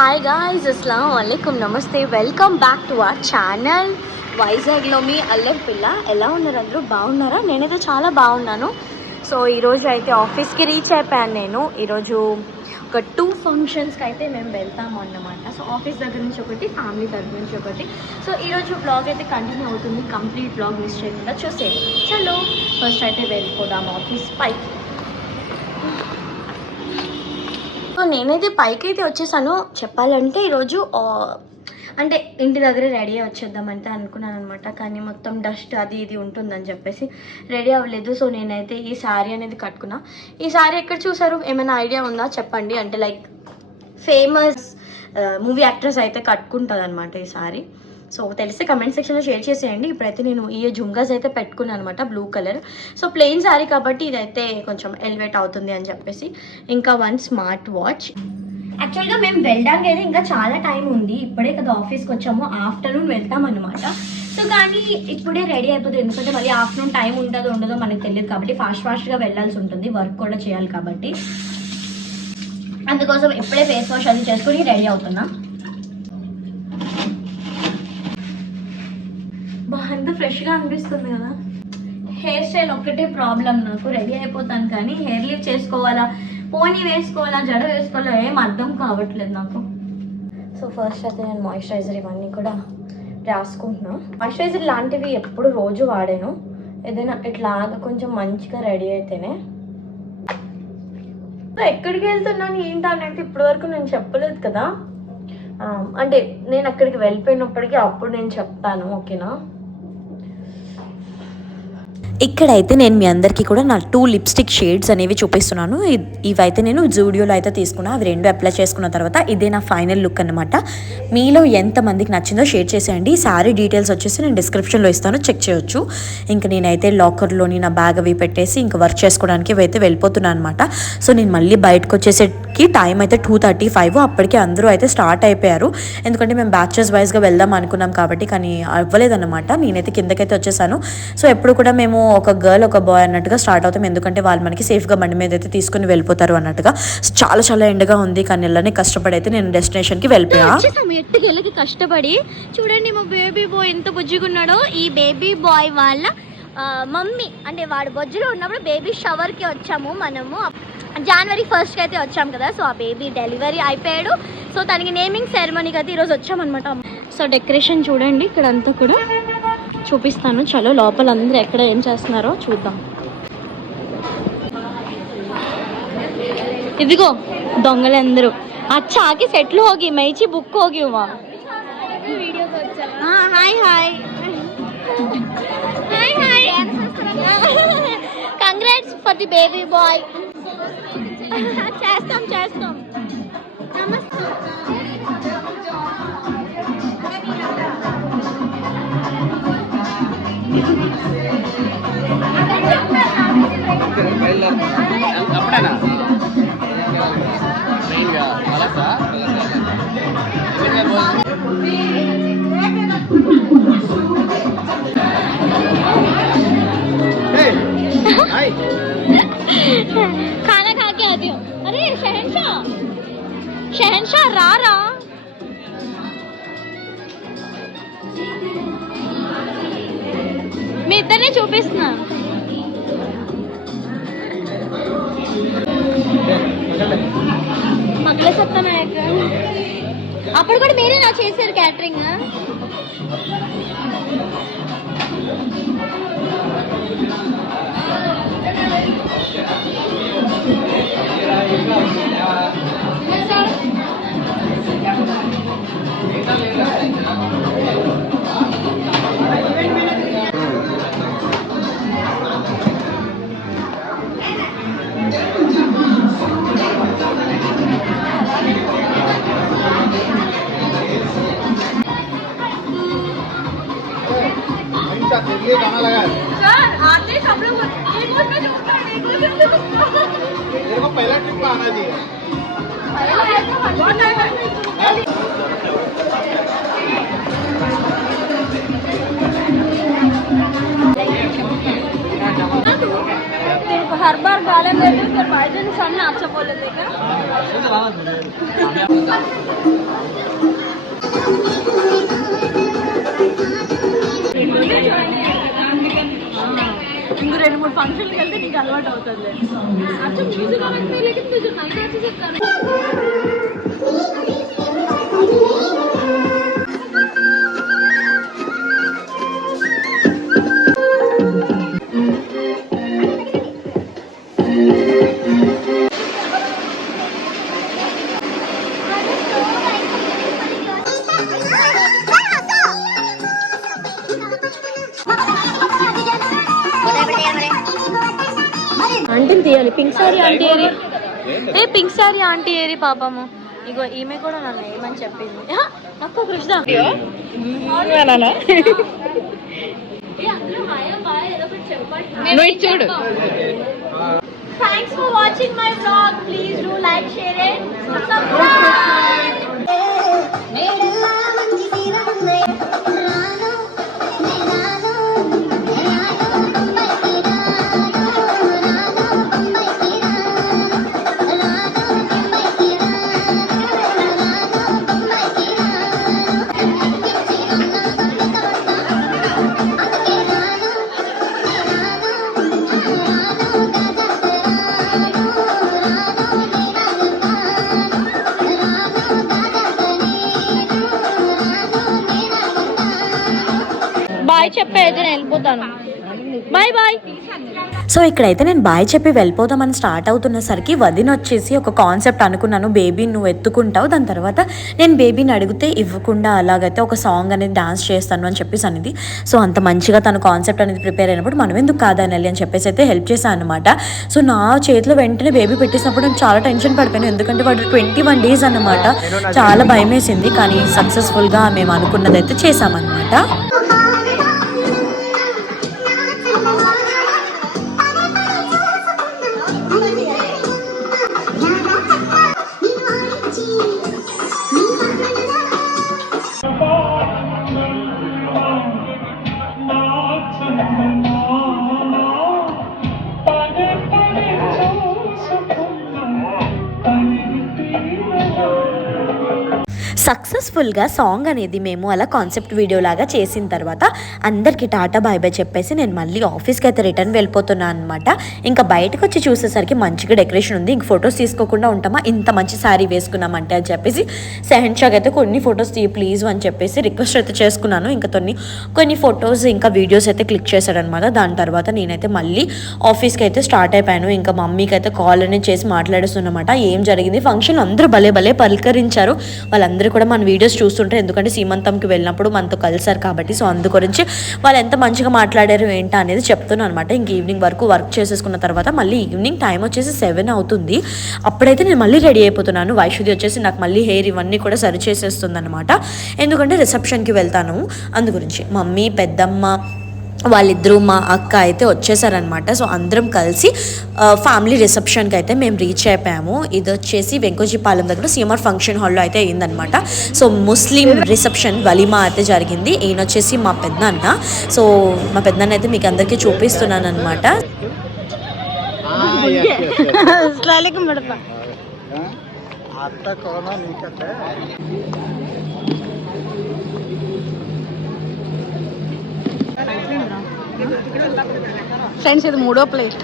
Hi guys, అస్సలాము అలైకుమ్, నమస్తే, welcome back to our channel. వైజాగ్లో మీ అల్లరి పిల్ల. ఎలా ఉన్నారు అందరూ? బాగున్నారా? నేనైతే చాలా బాగున్నాను. సో ఈరోజు అయితే ఆఫీస్కి రీచ్ అయిపోయాను. నేను ఈరోజు ఒక 2 ఫంక్షన్స్కి అయితే మేము వెళ్తాము అన్నమాట. సో ఆఫీస్ దగ్గర నుంచి ఒకటి, ఫ్యామిలీ దగ్గర నుంచి ఒకటి. సో ఈరోజు బ్లాగ్ అయితే కంటిన్యూ అవుతుంది. కంప్లీట్ బ్లాగ్ మిస్ చేయకుండా చూసే. చలో ఫస్ట్ అయితే వెళ్ళిపోదాం ఆఫీస్ పైకి. సో నేనైతే పైకి అయితే వచ్చేసాను. చెప్పాలంటే ఈరోజు అంటే ఇంటి దగ్గర రెడీ వచ్చేద్దామంటే అనుకున్నాను అనమాట. కానీ మొత్తం డస్ట్ అది ఇది ఉంటుందని చెప్పేసి రెడీ అవ్వలేదు. సో నేనైతే ఈ శారీ అనేది కట్టుకున్నా. ఈ శారీ ఎక్కడ చూసారు? ఏమైనా ఐడియా ఉందా చెప్పండి. అంటే లైక్ ఫేమస్ మూవీ యాక్ట్రెస్ అయితే కట్టుకుంటుంది అనమాట ఈ శారీ. సో తెలిస్తే కమెంట్ సెక్షన్లో షేర్ చేసేయండి. ఇప్పుడైతే నేను ఈ జుమ్గాస్ అయితే పెట్టుకున్నాను అనమాట, blue colour. So plain sari కాబట్టి ఇదైతే కొంచెం ఎలివేట్ అవుతుంది అని చెప్పేసి. ఇంకా 1 స్మార్ట్ వాచ్. యాక్చువల్గా మేము వెళ్ళడానికి అయితే ఇంకా చాలా టైం ఉంది. ఇప్పుడే కదా ఆఫీస్కి వచ్చాము, ఆఫ్టర్నూన్ వెళ్తాం అనమాట. సో కానీ ఇప్పుడే రెడీ అయిపోతుంది, ఎందుకంటే మళ్ళీ ఆఫ్టర్నూన్ టైం ఉంటుందో ఉండదో మనకు తెలియదు కాబట్టి ఫాస్ట్గా వెళ్ళాల్సి ఉంటుంది, వర్క్ కూడా చేయాలి కాబట్టి. అందుకోసం ఇప్పుడే ఫేస్ వాష్ అది చేసుకుని రెడీ అవుతున్నా. అంత ఫ్రెష్గా అనిపిస్తుంది కదా. హెయిర్ స్టైల్ ఒక్కటే ప్రాబ్లం నాకు. రెడీ అయిపోతాను కానీ హెయిర్ లీవ్ చేసుకోవాలా, పోనీ వేసుకోవాలా, జడ వేసుకోవాలా ఏం అర్థం కావట్లేదు నాకు. సో ఫస్ట్ అయితే నేను మాయిశ్చరైజర్ ఇవన్నీ కూడా రాసుకుంటున్నా. మాయిశ్చరైజర్ లాంటివి ఎప్పుడు రోజు వాడాను. ఏదైనా ఇట్లా కొంచెం మంచిగా రెడీ అయితేనే. ఎక్కడికి వెళ్తున్నాను ఏంటనేది ఇప్పటివరకు నేను చెప్పలేదు కదా. అంటే నేను అక్కడికి వెళ్ళిపోయినప్పటికీ అప్పుడు నేను చెప్తాను, ఓకేనా? ఇక్కడైతే నేను మీ అందరికీ కూడా నా 2 లిప్స్టిక్ షేడ్స్ అనేవి చూపిస్తున్నాను. ఇవైతే నేను జూడియోలో అయితే తీసుకున్నా. అవి 2 అప్లై చేసుకున్న తర్వాత ఇదే నా ఫైనల్ లుక్ అనమాట. మీలో ఎంతమందికి నచ్చిందో షేర్ చేసేయండి. శారీ డీటెయిల్స్ వచ్చేసి నేను డిస్క్రిప్షన్లో ఇస్తాను, చెక్ చేయొచ్చు. ఇంకా నేనైతే లాకర్లోని నా బ్యాగ్ అవి పెట్టేసి ఇంకా వర్క్ చేసుకోవడానికి అయితే వెళ్ళిపోతున్నాను అనమాట. సో నేను మళ్ళీ బయటకు వచ్చేసరికి టైం అయితే 2:35. అప్పటికే అందరూ అయితే స్టార్ట్ అయిపోయారు, ఎందుకంటే మేము బ్యాచెస్ వైజ్గా వెళ్దాం అనుకున్నాం కాబట్టి. కానీ అవ్వలేదన్నమాట. నేనైతే కిందకైతే వచ్చేసాను. సో ఎప్పుడు కూడా మేము ఒక గర్ల్ ఒక బాయ్ అన్నట్టుగా స్టార్ట్ అవుతాం, ఎందుకంటే వాళ్ళు మనకి సేఫ్గా బండి మీద అయితే తీసుకుని వెళ్ళిపోతారు అన్నట్టుగా. చాలా ఎండగా ఉంది కానీ ఇలానే కష్టపడి అయితే నేను డెస్టినేషన్కి వెళ్ళిపోయాను. ఎట్టుకెళ్ళకి కష్టపడి చూడండి మా బేబీ బాయ్ ఎంత బుజ్జిగున్నాడో. ఈ బేబీ బాయ్ వాళ్ళ మమ్మీ అంటే వాడు బొజ్జులో ఉన్నప్పుడు బేబీ షవర్కి వచ్చాము మనము. January 1st అయితే వచ్చాం కదా. సో ఆ బేబీ డెలివరీ అయిపోయాడు. సో తనకి నేమింగ్ సెరమనీకి అయితే ఈరోజు వచ్చామన్నమాట. సో డెకరేషన్ చూడండి, ఇక్కడ అంతా కూడా చూపిస్తాను. చలో లోపల అందరూ ఎక్కడ ఏం చేస్తున్నారో చూద్దాం. ఇదిగో దొంగలందరూ. अच्छा आके सेटल होगी, मैची बुक होगी वहाँ. हाँ हाय हाय हाय हाय. Congrats for the baby boy. చేస్తాం చేస్తాం. నమస్తే. అప్పుడేనా खाना खा के आती हूँ. अरे शहनशाह रा మీ ఇద్దరిని చూపిస్తున్నా. మగలే సత్తనాయక అప్పుడు కూడా మీరే నా చేశారు క్యాటరింగ్. गाना लगा सर आते सब लोग एक में जुड़ता है, एक मेरे को पहला ट्रिप में आना चाहिए. हर बार गाले में तो भाईजान सामने आपसे बोले थे क्या? ఆంటీని తీయాలి. పింక్ సారీ ఆంటీ ఏరి, ఏ పింక్ సారీ ఆంటీ ఏరి పాపము. ఇగో ఈమె కూడా నన్ను ఏమని చెప్పింది. అక్క కృష్ణ చూడు. Thanks for watching my vlog. Please do like, share and subscribe. Bye చెప్పేది నేను వెళ్ళిపోతాను. Bye bye. సో ఇక్కడైతే నేను బాయ్ చెప్పి వెళ్ళిపోదామని స్టార్ట్ అవుతున్నసరికి వదిన వచ్చేసి ఒక కాన్సెప్ట్ అనుకున్నాను, బేబీని నువ్వు ఎత్తుకుంటావు, దాని తర్వాత నేను బేబీని అడిగితే ఇవ్వకుండా అలాగైతే ఒక సాంగ్ అనేది డాన్స్ చేస్తాను అని చెప్పేసి అనేది. సో అంత మంచిగా తను కాన్సెప్ట్ అనేది ప్రిపేర్ అయినప్పుడు మనం ఎందుకు కాదనాలి అని చెప్పేసి అయితే హెల్ప్ చేశాను అనమాట. సో నా చేతిలో వెంటనే బేబీ పెట్టేసినప్పుడు నేను చాలా టెన్షన్ పడిపోయాను, ఎందుకంటే వాడు 21 days అన్నమాట. చాలా భయం వేసింది, కానీ సక్సెస్ఫుల్గా మేము అనుకున్నదైతే చేసామన్నమాట. సక్సెస్ఫుల్గా సాంగ్ అనేది మేము అలా కాన్సెప్ట్ వీడియో లాగా చేసిన తర్వాత అందరికీ టాటా బాయ్ బాయ్ చెప్పేసి నేను మళ్ళీ ఆఫీస్కి అయితే రిటర్న్ వెళ్ళిపోతున్నాను అనమాట. ఇంకా బయటకు వచ్చి చూసేసరికి మంచిగా డెకరేషన్ ఉంది. ఇంక ఫొటోస్ తీసుకోకుండా ఉంటామా, ఇంత మంచి శారీ వేసుకున్నామంటే అని చెప్పేసి సెహన్షాకి అయితే కొన్ని ఫొటోస్ తీ ప్లీజ్ అని చెప్పేసి రిక్వెస్ట్ అయితే చేసుకున్నాను. ఇంకా కొన్ని ఫొటోస్ ఇంకా వీడియోస్ అయితే క్లిక్ చేశాడనమాట. దాని తర్వాత నేనైతే మళ్ళీ ఆఫీస్కి అయితే స్టార్ట్ అయిపోయాను. ఇంకా మమ్మీకి అయితే కాల్ అనేది చేసి మాట్లాడుతున్నమాట ఏం జరిగింది. ఫంక్షన్ అందరూ భలే పలకరించారు. వాళ్ళందరూ కూడా మన వీడియోస్ చూస్తుంటారు, ఎందుకంటే సీమంతంకి వెళ్ళినప్పుడు మనతో కలిసారు కాబట్టి. సో అందు గురించి వాళ్ళు ఎంత మంచిగా మాట్లాడారు ఏంటా అనేది చెప్తున్నాను అనమాట. ఇంక ఈవినింగ్ వరకు వర్క్ చేసేసుకున్న తర్వాత మళ్ళీ ఈవినింగ్ టైం వచ్చేసి 7 అవుతుంది. అప్పుడైతే నేను మళ్ళీ రెడీ అయిపోతున్నాను. వైష్ణవి వచ్చేసి నాకు మళ్ళీ హెయిర్ ఇవన్నీ కూడా సరి చేసేస్తుంది అనమాట, ఎందుకంటే రిసెప్షన్కి వెళ్తాను. అందు గురించి మమ్మీ, పెద్దమ్మ వాళ్ళిద్దరూ, మా అక్క అయితే వచ్చేసారనమాట. సో అందరం కలిసి ఫ్యామిలీ రిసెప్షన్కి అయితే మేము రీచ్ అయిపోయాము. ఇది వచ్చేసి వెంకోజీపాలెం దగ్గర సీఎంఆర్ ఫంక్షన్ హాల్లో అయితే అయిందనమాట. సో ముస్లిం రిసెప్షన్ వలిమా అయితే జరిగింది. ఈయన వచ్చేసి మా పెద్దనాన్న. సో మా పెద్దనాన్న అయితే మీకు అందరికీ చూపిస్తున్నాను అనమాట. ఫ్రెండ్స్ ఇది 3వ ప్లేట్.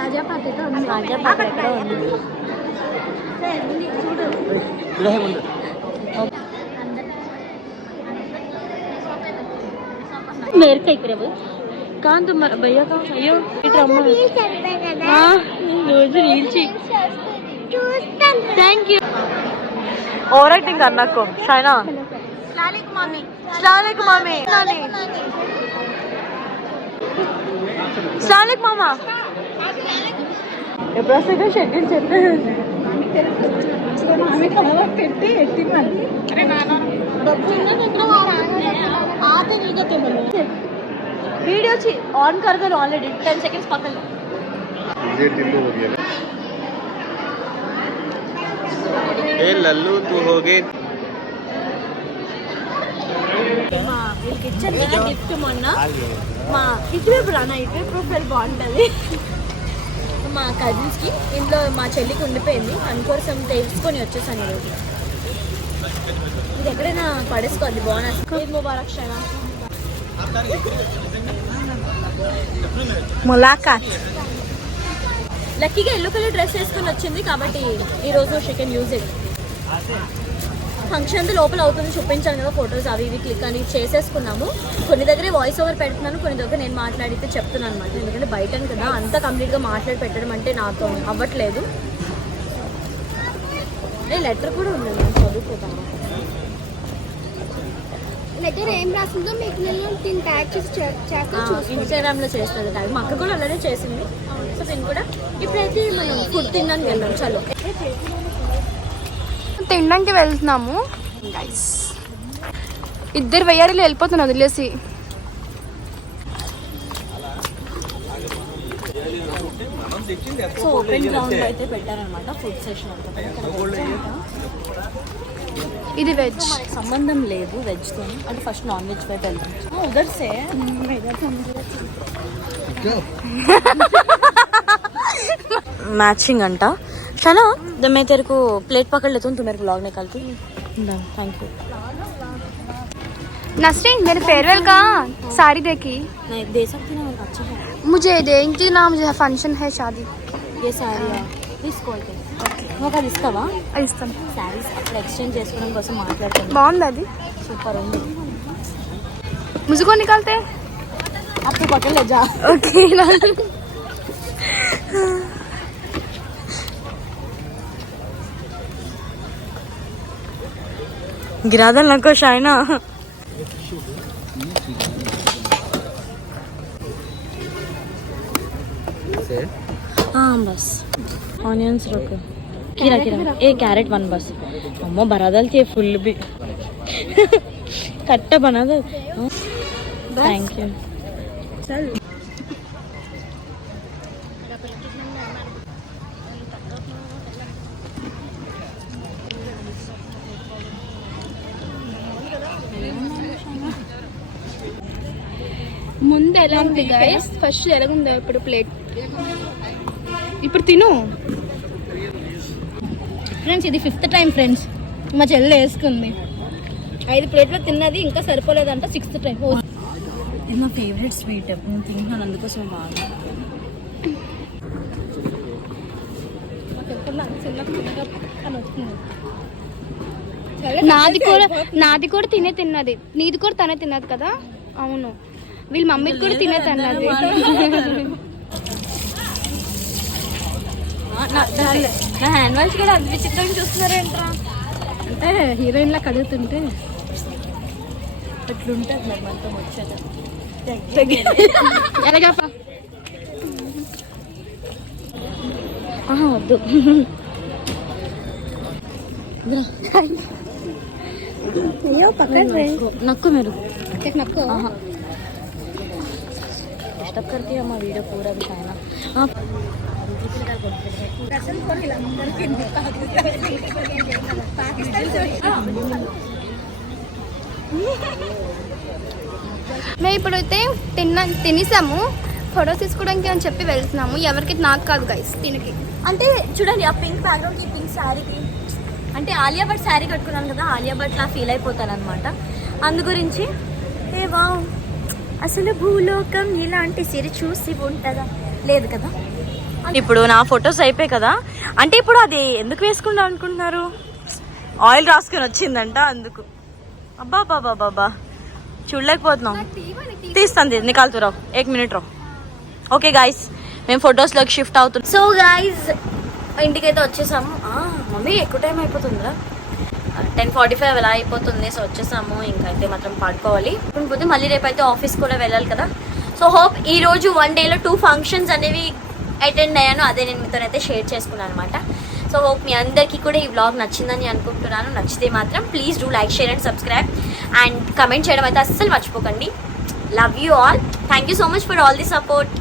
తాజా పాట ఎక్కడ ఉంది? मेरे का इकडे बघ कान तुम्हाला भैया का अयो रोज रील थैंक यू और एक्टिंग करना को शाइना सलाम मामी सलाम मामा ఎప్పుడొస్తాయి షెడ్యూల్ చెప్పారు. वीडियो ऑन कर दो ऑलरेडी 10 सेकंड्स पकड़ लो. ఏ లల్లు తూ హోగే మా వీళ్ళకి ఇచ్చాను కదా గిఫ్ట్ మొన్న. మా ఇటువైపు రానా, ఇటువైపు ప్రొఫైల్ బాగుంటుంది. మా కజిన్స్కి ఇంట్లో మా చెల్లికి ఉండిపోయింది, అందుకోసం తెలుసుకొని వచ్చేసాను ఈరోజు. ఇది ఎక్కడైనా పడేసుకోవాలి, బాగుంది. ముబారక్ షైనా ములాఖాత్. లక్కీగా ఎల్లో కలర్ డ్రెస్ వేసుకొని వచ్చింది కాబట్టి ఈరోజు she can use it. Function అంతా లోపల అవుతుంది, చూపించాను కదా ఫొటోస్ అవి ఇవి క్లిక్ అని చేసేసుకున్నాము. కొన్ని దగ్గర వాయిస్ ఓవర్ పెడుతున్నాను, కొన్ని దగ్గర నేను మాట్లాడితే చెప్తున్నాను అనమాట. ఎందుకంటే బయట కదా అంతా కంప్లీట్గా మాట్లాడి పెట్టడం అంటే నాతో అవ్వట్లేదు. లెటర్ కూడా ఉంది, నేను చదువుకుంటాను. లెటర్ ఏం రాసిందో మీకు నేను దీన్ని ట్యాగ్ చేసి ఇన్స్టాగ్రామ్లో చేస్తుంది ట్యాగ్. మా అక్క కూడా అలానే చేసింది. సో నేను కూడా ఇప్పుడైతే మనం ఫుడ్ తినడానికి వెళ్దాం. చలో తినడానికి వెళ్తున్నాము గైస్. ఇద్దరు వెయ్యారీలు వెళ్ళిపోతున్నా వదిలేసి. సో ఓపెన్ గ్రౌండ్ అయితే పెట్టారనమాట ఫుడ్ సెషన్ అంతా. ఇది వెజ్, మనకి సంబంధం లేదు వెజ్తో, అంటే ఫస్ట్ నాన్ వెజ్ వైపు వెళ్తాం. ఉదర్సే मैचिंग अंटा शना जब मैं तेरे को प्लेट पकड़ लेता हूँ तो मेरे को ब्लॉग निकाल के थैंक यू. नसरीन मेरे फेयरवेल का साड़ी देखी नहीं दे सकती ना, मेरे अच्छा है. मुझे देंगी ना, मुझे फंक्शन है शादी. ये साड़ी తీసుకోవాలి. ఒక అది ఇస్తావా? ఇస్తాను. శారీస్ అప్పుడు ఎక్స్చేంజ్ చేసుకోవడం కోసం మాట్లాడుతున్నాను. బాగుంది అది, సూపర్ ఉంది. मुझे को निकालते आपको पकड़ ले जा. ओके ना. गिरादल नको शाइना. हाँ बस ऑनियंस रखो. कीरा कीरा एक कैरेट वन बस. अम्मो बरादल थी फुल भी कट्टा बना दो. Thank you. चल ముందు ఎలా ఉంది గైస్, ఫస్ట్ ఎలాగుందో ఇప్పుడు ప్లేట్. ఇప్పుడు తిను ఫ్రెండ్స్. ఇది 5th టైం ఫ్రెండ్స్ మా చెల్లె వేసుకుంది. 5 ప్లేట్లో తిన్నది ఇంకా సరిపోలేదంట. 6th time. ఇది నా ఫేవరెట్ స్వీట్, నేను తింటున్నాను అందుకోసం బాగా. నాది కూడా తిన్నది, నీది కూడా తనే తిన్నది కదా. అవును, వీళ్ళ మమ్మీకి కూడా తిన్నది. నా హ్యాండ్ వాష్ కూడా అది విచిత్రంగా చూస్తున్నారేంట్రా అంటే హీరోయిన్ లా కడుగుతుంటే అట్లుంటుంది మరి మనతో వచ్చేది. వద్దు నక్కు మీరు నక్కు. डिस्टर्ब करती है हमारा वीडियो पूरा भी है ना. మేము ఇప్పుడైతే తినేసాము, ఫొటోస్ తీసుకోవడానికి అని చెప్పి వెళ్తున్నాము. ఎవరికి నాకు కాదు గైస్, తినకి. అంటే చూడండి ఆ పింక్ బ్యాక్గ్రౌండ్కి పింక్ శారీకి అంటే ఆలియా భట్ శారీ కట్టుకున్నాను కదా, ఆలియా భట్ లా ఫీల్ అయిపోతాను అనమాట. అందు గురించి ఏవా అసలు భూలోకం ఇలాంటి సిరి చూసి ఉంటుందా లేదు కదా. ఇప్పుడు నా ఫొటోస్ అయిపోయాయి కదా, అంటే ఇప్పుడు అది ఎందుకు వేసుకుందాం అనుకుంటున్నారు? ఆయిల్ రాసుకొని వచ్చిందంట అందుకు. అబ్బా బాబా బాబా చూడలేకపోతున్నాం. తీస్తాను నికాలుతురావు 1 మినిట్ రావు. ఓకే గాయస్ మేము ఫొటోస్లోకి షిఫ్ట్ అవుతున్నాం. సో గాయస్ ఇంటికైతే వచ్చేసాము. మమ్మీ ఎక్కువ టైం అయిపోతుందా? 10:45 అలా అయిపోతుంది. సో వచ్చేసాము, ఇంకైతే మాత్రం పడుకోవాలి. పోతే మళ్ళీ రేపైతే ఆఫీస్ కూడా వెళ్ళాలి కదా. సో హోప్ ఈరోజు 1 డేలో 2 ఫంక్షన్స్ అనేవి అటెండ్ అయ్యాను, అదే నేను మీతోనైతే షేర్ చేసుకున్నాను అనమాట. సో హోప్ మీ అందరికీ కూడా ఈ వ్లాగ్ నచ్చిందని అనుకుంటున్నాను. నచ్చితే మాత్రం please do like, share and subscribe and comment చేయడం అయితే అస్సలు మర్చిపోకండి. Love you all. Thank you so much for all the support.